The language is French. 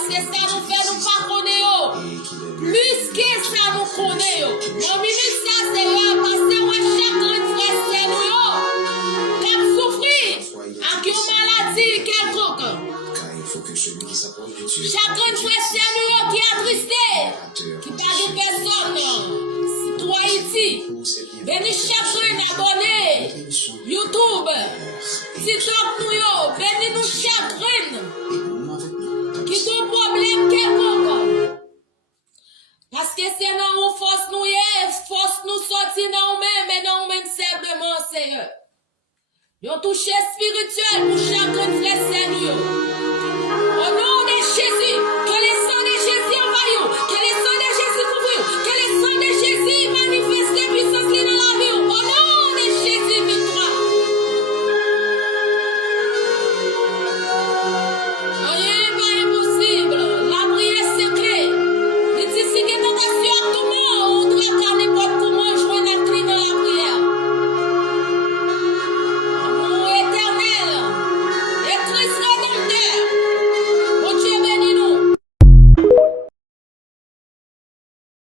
parce que ça nous fait nous pas connaître. Plus que ça nous connaît. Mon minute, ça c'est là, parce que moi, chaque frère, c'est nous, qui a souffert, avec une maladie quelconque. Chacun frère, c'est nous, qui a tristé, qui pas de personne. Toi, ici, béni chacun abonné, YouTube, TikTok, nous, béni nous chacun. Qui ont problème quelconque. Parce que c'est non force nous sortir non même, mais non même simplement c'est eux. Ils ont touché